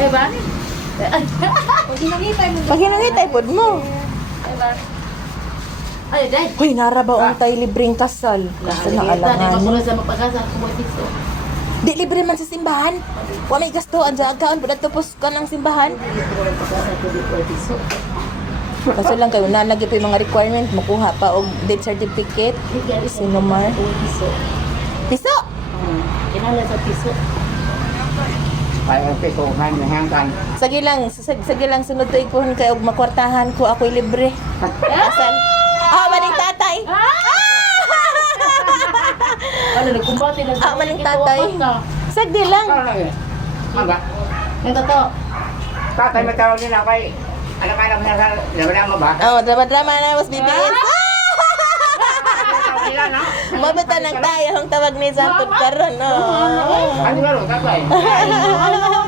Eh, ba? Pag hinangitay pod mo. Eh, ba? Ay, dahil. Hoy, narabaong tayo libreng kasal. Kasal na alangan. Makulang sa mapag-asa, kumuha piso. Di libre man sa simbahan. Wa may gasto anja agkaon pud tapos ka ng simbahan. Pag-asa ko di 4 piso. Kaso lang kayo nalagi pa yung mga requirement makuha pa og death certificate. Sino mar? 4 piso. Piso. Kinala sa piso. Ay, ang piso, man, hanggang. Sige lang sunod tuig po kay og makwartahan ko ako'y libre. Kasal. Maning tatay. Ano, nagkumbati na Maning tatay. Sagdi lang. Maga. Yung totoo. Tatay, may tawag nila kay... Alam mo na laban mo ba? Drama na mas BBS. Mabata ng tayo ang tawag ni Sampod karon. Ano nga ro, tatay? Ano